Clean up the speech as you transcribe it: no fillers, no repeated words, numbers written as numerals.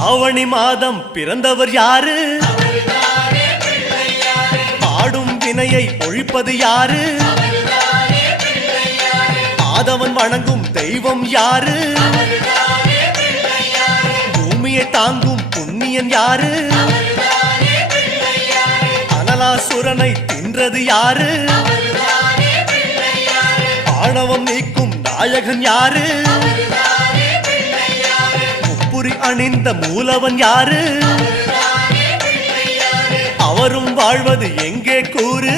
ஆவணி மாதம் பிறந்தவர் யாரு? பாடும் வினையை ஒழிப்பது யாரு? ஆதவன் வணங்கும் தெய்வம் யாரு? பூமியை தாங்கும் புண்ணியன் யாரு? அனலாசுரனை தின்றது யாரு? ஆணவம் நீக்கும் நாயகன் யாரு? முப்புரி அணிந்த மூலவன் யாரு? அவரும் வாழ்வது எங்கே கூறு?